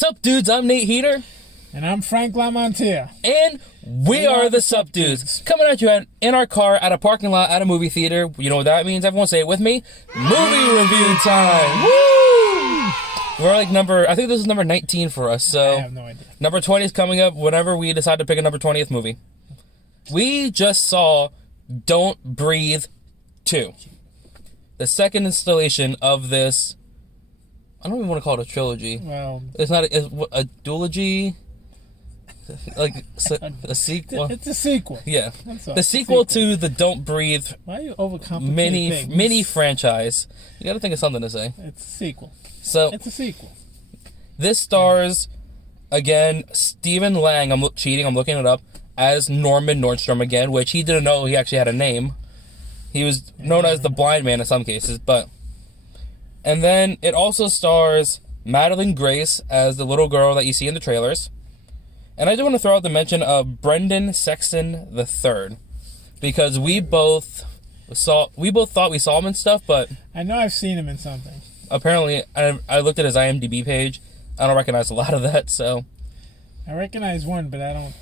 Sup Dudes, I'm Nate Heater. And I'm Frank Lamontia. And we are the Sup Dudes. Coming at you in our car at a parking lot at a movie theater. You know what that means? Everyone say it with me. Movie review time. Woo! We're like I think this is number 19 for us. So I have no idea. Number 20 is coming up whenever we decide to pick a number 20th movie. We just saw Don't Breathe 2. The second installation of this, I don't even want to call it a trilogy. Well, it's not a duology, like a sequel. It's a sequel. Yeah, the sequel to the Don't Breathe. Why are you overcomplicating things? mini franchise. You got to think of something to say. It's a sequel. So it's a sequel. This stars again Stephen Lang. I'm cheating. I'm looking it up as Norman Nordstrom again, which he didn't know he actually had a name. He was known as the blind man in some cases, but. And then it also stars Madeline Grace as the little girl that you see in the trailers. And I just want to throw out the mention of Brendan Sexton III, because we both thought we saw him in stuff, but I know I've seen him in something. Apparently, I looked at his IMDb page. I don't recognize a lot of that, so. I recognize one, but I don't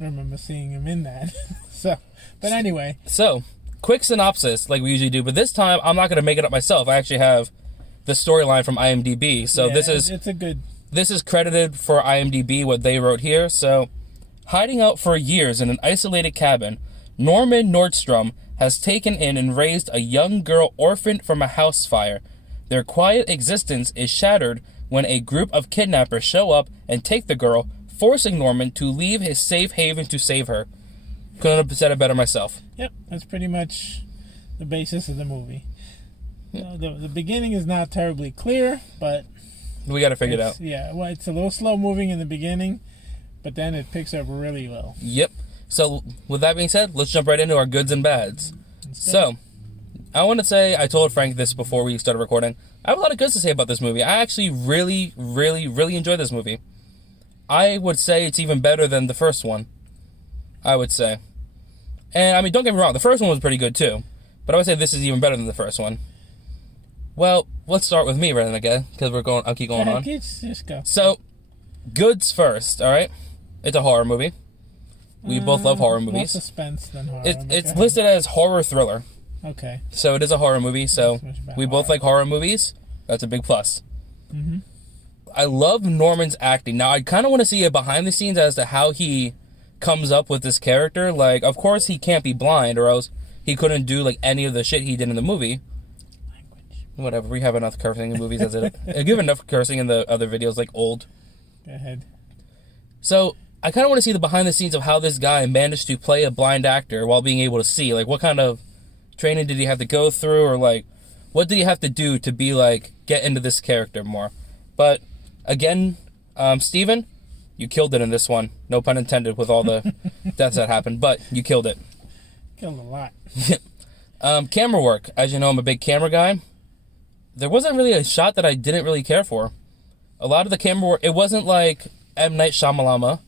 remember seeing him in that. But anyway. So, quick synopsis, like we usually do, but this time I'm not going to make it up myself. I actually have the storyline from IMDb. So yeah, this is credited for IMDb, what they wrote here. So, hiding out for years in an isolated cabin, Norman Nordstrom has taken in and raised a young girl orphaned from a house fire. Their quiet existence is shattered when a group of kidnappers show up and take the girl, forcing Norman to leave his safe haven to save her. Couldn't have said it better myself. Yep, that's pretty much the basis of the movie. The beginning is not terribly clear, but we got to figure it out. Yeah, well, it's a little slow moving in the beginning, but then it picks up really well. Yep. So, with that being said, let's jump right into our goods and bads. So, I want to say, I told Frank this before we started recording, I have a lot of goods to say about this movie. I actually really, really, really enjoyed this movie. I would say it's even better than the first one. I would say. And, I mean, don't get me wrong, the first one was pretty good too. But I would say this is even better than the first one. Well, let's start with me rather than again, because I'll keep going on. Just go. So, goods first, alright? It's a horror movie. We both love horror movies. More suspense than horror. It's listed as horror thriller. Okay. So it is a horror movie, so we both like horror movies. That's a big plus. Mm-hmm. I love Norman's acting. Now, I kind of want to see a behind the scenes as to how he comes up with this character. Like, of course, he can't be blind, or else he couldn't do, like, any of the shit he did in the movie. Language. Whatever, we have enough cursing in movies as it. I give enough cursing in the other videos, like old. Go ahead. So, I kind of want to see the behind the scenes of how this guy managed to play a blind actor while being able to see. Like, what kind of training did he have to go through, or, like, what did he have to do to be, like, get into this character more? But, again, Steven, you killed it in this one. No pun intended with all the deaths that happened, but you killed it. Killed a lot. Camera work. As you know, I'm a big camera guy. There wasn't really a shot that I didn't really care for. A lot of the camera work, it wasn't like M. Night Shyamalan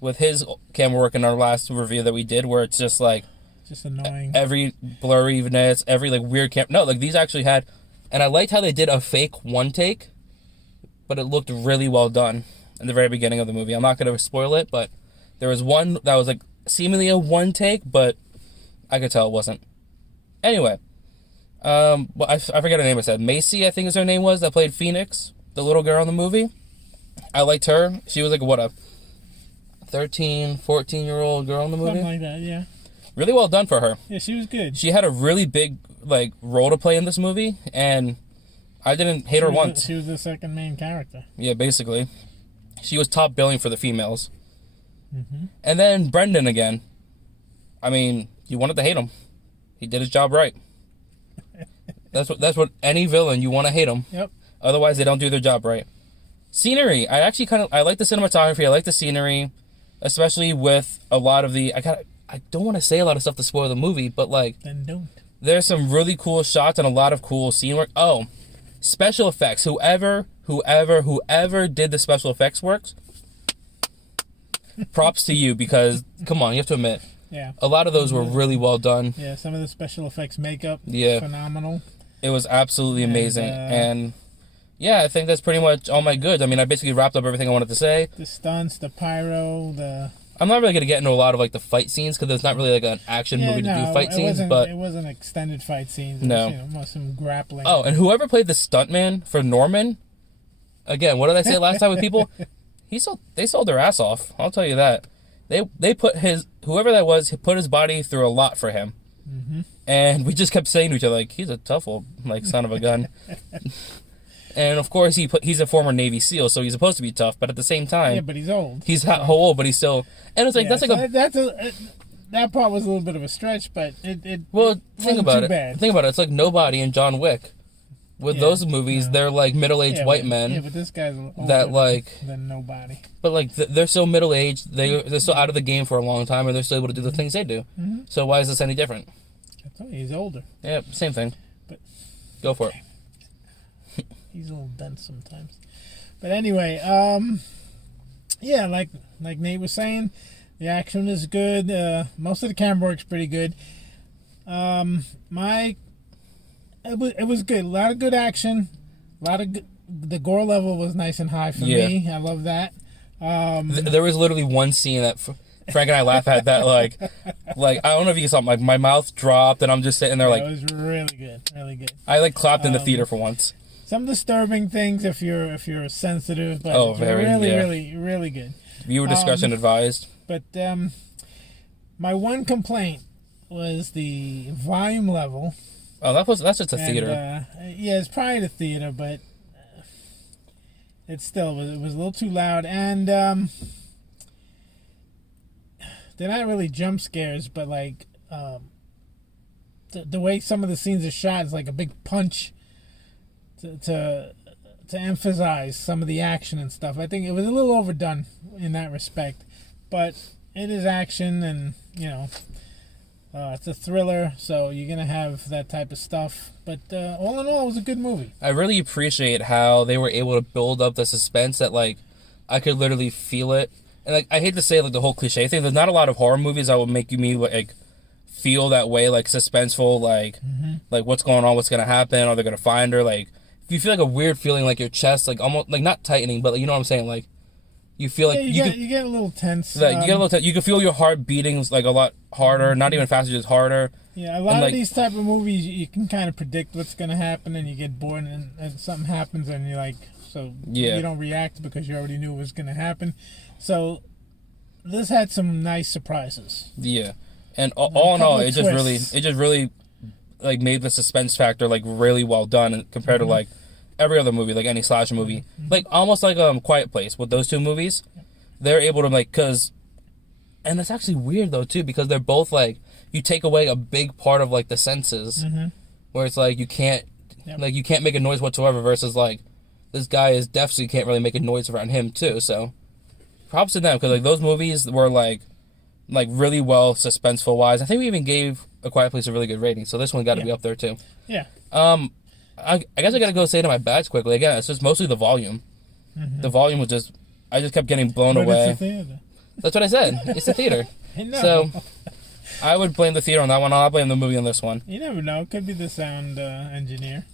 with his camera work in our last review that we did, where it's just like, just annoying. Every blurriness, every like weird no, like these actually had, and I liked how they did a fake one take, but it looked really well done in the very beginning of the movie. I'm not going to spoil it, but there was one that was like seemingly a one take, but I could tell it wasn't. Anyway, well, I forget her name. I said Macy, I think is her name was, that played Phoenix, the little girl in the movie. I liked her. She was like a 13, 14-year-old girl in the movie. Something like that, yeah. Really well done for her. Yeah, she was good. She had a really big, like, role to play in this movie, and I didn't hate her once. She was the second main character. Yeah, basically. She was top billing for the females. Mm-hmm. And then Brendan again. I mean, you wanted to hate him. He did his job right. That's what any villain, you want to hate him. Yep. Otherwise, they don't do their job right. Scenery. I actually I like the cinematography. I like the scenery, especially with a lot of the... I don't want to say a lot of stuff to spoil the movie, but like... Then don't. There's some really cool shots and a lot of cool scene work. Oh, special effects. Whoever did the special effects works, props to you, because, come on, you have to admit, yeah, a lot of those were really well done. Yeah, some of the special effects makeup, yeah, phenomenal. It was absolutely amazing. And Yeah, I think that's pretty much all my goods. I mean, I basically wrapped up everything I wanted to say. The stunts, the pyro, the... I'm not really going to get into a lot of, like, the fight scenes, because there's not really, like, an action movie to do fight scenes, but... It wasn't extended fight scenes. It No. was, more some grappling. Oh, and whoever played the stuntman for Norman, again, what did I say last time with people? They sold their ass off. I'll tell you that. They put whoever that was, put his body through a lot for him. Mm-hmm. And we just kept saying to each other, like, he's a tough old, like, son of a gun. And of course, he's a former Navy SEAL, so he's supposed to be tough. But at the same time, yeah, but he's old. He's how old, but he's still. And it's like that part was a little bit of a stretch, but it think about it. Bad. Think about it. It's like Nobody and John Wick. With those movies, they're like middle-aged white men. Yeah, but this guy's older than Nobody. But like they're still middle-aged. They're still out of the game for a long time, and they're still able to do the things they do. Mm-hmm. So why is this any different? I thought he's older. Yeah, same thing. But go for it. He's a little dense sometimes. But anyway, yeah, like Nate was saying, the action is good. Most of the camera work's pretty good. It was good. A lot of good action. The gore level was nice and high for me. I love that. There was literally one scene that Frank and I laugh at that like I don't know if you saw like my mouth dropped and I'm just sitting there like. It was really good, really good. I like clapped in the theater for once. Some disturbing things if you're sensitive, but really good. Viewer discretion advised. But my one complaint was the volume level. Oh, that's just a theater. Yeah, it's probably the theater, but it was a little too loud, and they're not really jump scares, but like the way some of the scenes are shot is like a big punch to emphasize some of the action and stuff. I think it was a little overdone in that respect, but it is action, and it's a thriller, so you're gonna have that type of stuff. But all in all, it was a good movie. I really appreciate how they were able to build up the suspense that like I could literally feel it. And like I hate to say like the whole cliche thing. There's not a lot of horror movies that will make me like feel that way, like suspenseful, like like what's going on, what's gonna happen, are they gonna find her? Like if you feel like a weird feeling, like your chest, like almost like not tightening, but like, you know what I'm saying, like. You feel like you get a little tense. Like, you get a little tense. You can feel your heart beating like a lot harder. Not even faster, just harder. Yeah, a lot of these type of movies, you can kind of predict what's going to happen, and you get bored, and something happens, and you're like, you don't react because you already knew it was going to happen. So this had some nice surprises. Yeah, and all in all, it just really like made the suspense factor like really well done compared to like. Every other movie, like any slasher movie, like almost like Quiet Place. With those two movies, they're able to like and it's actually weird though too because they're both like you take away a big part of like the senses, where it's like you can't make a noise whatsoever. Versus like this guy is definitely can't really make a noise around him too. So props to them because like those movies were like really well suspenseful wise. I think we even gave A Quiet Place a really good rating, so this one got to be up there too. Yeah. I guess I gotta go say to my bags quickly. Again, it's just mostly the volume. The volume was just, I just kept getting blown away. It's a theater. That's what I said. It's a theater. I know. So, I would blame the theater on that one. I'll blame the movie on this one. You never know. It could be the sound engineer.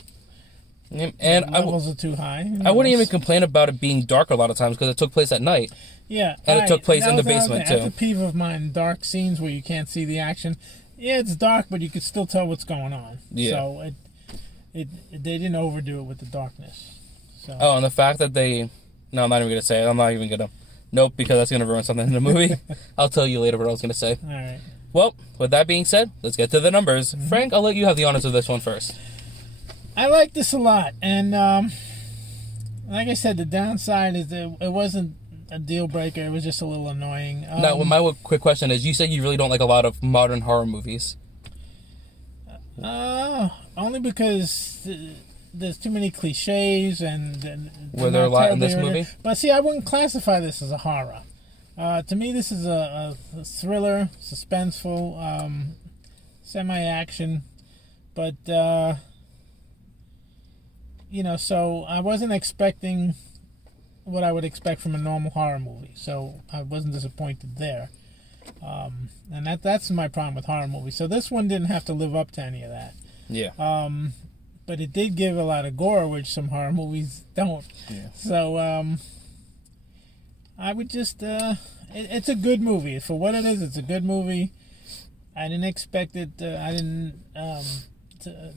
And levels are too high. I wouldn't even complain about it being dark a lot of times because it took place at night. Yeah. And it took place in the basement too. That's a peeve of mine. Dark scenes where you can't see the action. Yeah, it's dark, but you can still tell what's going on. Yeah. So they didn't overdo it with the darkness. So. Oh, and the fact that I'm not even gonna say it. I'm not even gonna. Nope, because that's gonna ruin something in the movie. I'll tell you later what I was gonna say. All right. Well, with that being said, let's get to the numbers. Frank, I'll let you have the honors of this one first. I like this a lot, and like I said, the downside is that it wasn't a deal breaker. It was just a little annoying. Now, my quick question is: you said you really don't like a lot of modern horror movies. Only because there's too many cliches and were there a lot in this movie? But see, I wouldn't classify this as a horror. To me, this is a thriller, suspenseful, semi-action, but so I wasn't expecting what I would expect from a normal horror movie, so I wasn't disappointed there. And that's my problem with horror movies. So this one didn't have to live up to any of that. Yeah. but it did give a lot of gore, which some horror movies don't. Yeah. So I would just it's a good movie for what it is. It's a good movie. I didn't expect it. I didn't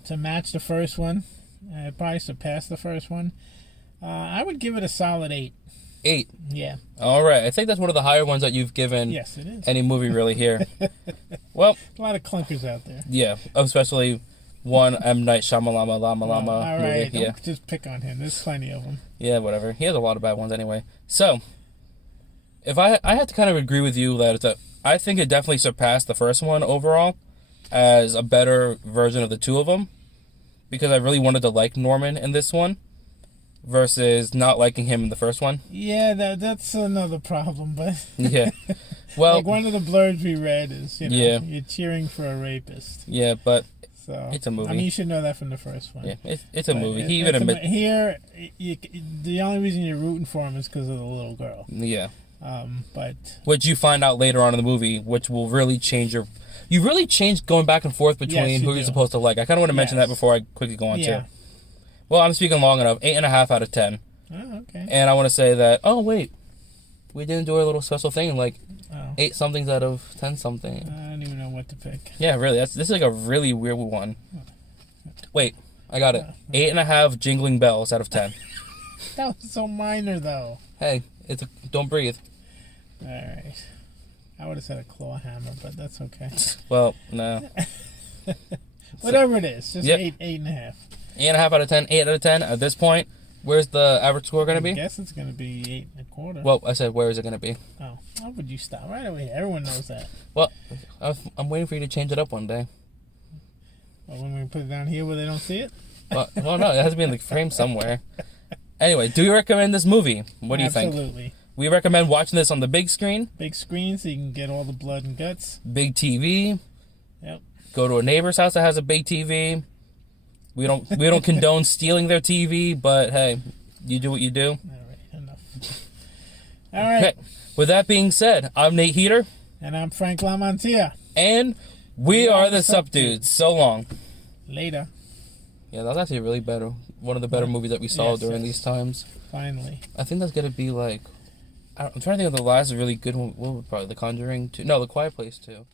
to match the first one. It probably surpassed the first one. I would give it a solid 8. 8. Yeah. All right. I think that's one of the higher ones that you've given. Yes, it is. Any movie really here. Well, a lot of clunkers out there. Yeah, especially one M. Night Shyamalan Lama All right, movie. don't just pick on him. There's plenty of them. Yeah, whatever. He has a lot of bad ones anyway. So, if I have to kind of agree with you that I think it definitely surpassed the first one overall as a better version of the two of them, because I really wanted to like Norman in this one versus not liking him in the first one. Yeah, that's another problem, but yeah. Well, like one of the blurbs we read is, you're cheering for a rapist. Yeah, but so it's a movie. I mean, you should know that from the first one. Yeah, it's a movie. He even admits here. The only reason you're rooting for him is because of the little girl. Yeah. But which you find out later on in the movie, which will really change your. You really change going back and forth between who you're supposed to like. I kind of want to mention that before I quickly go on too. Well, I'm speaking long enough. 8.5 out of 10. Oh, okay. And I want to say that. Oh wait, we didn't do our little special thing like 8 somethings out of 10 something. I don't even know what to pick. Yeah, really. This is like a really weird one. Wait, I got it. 8.5 jingling bells out of 10. That was so minor, though. Hey, don't breathe. All right. I would have said a claw hammer, but that's okay. Well, no. Whatever it is, just 8.5. 8.5 out of 10. 8 out of 10. At this point, where's the average score going to be? I guess it's going to be 8.25. Well, I said, where is it going to be? Oh, how would you stop right away? Everyone knows that. Well, I'm waiting for you to change it up one day. Well, when we put it down here where they don't see it? Well, no, it has to be in the frame somewhere. Anyway, do you recommend this movie? What do you think? Absolutely. We recommend watching this on the big screen. Big screen so you can get all the blood and guts. Big TV. Yep. Go to a neighbor's house that has a big TV. We don't condone stealing their TV, but hey, you do what you do. All right, enough. All right. Okay. With that being said, I'm Nate Heater. And I'm Frank Lamontia. And we are the Sup Dudes. So long. Later. Yeah, that was actually a really better, one of the better movies that we saw during these times. Finally. I think that's gonna be like, I'm trying to think of the last really good one. What was probably The Conjuring 2? No, The Quiet Place 2.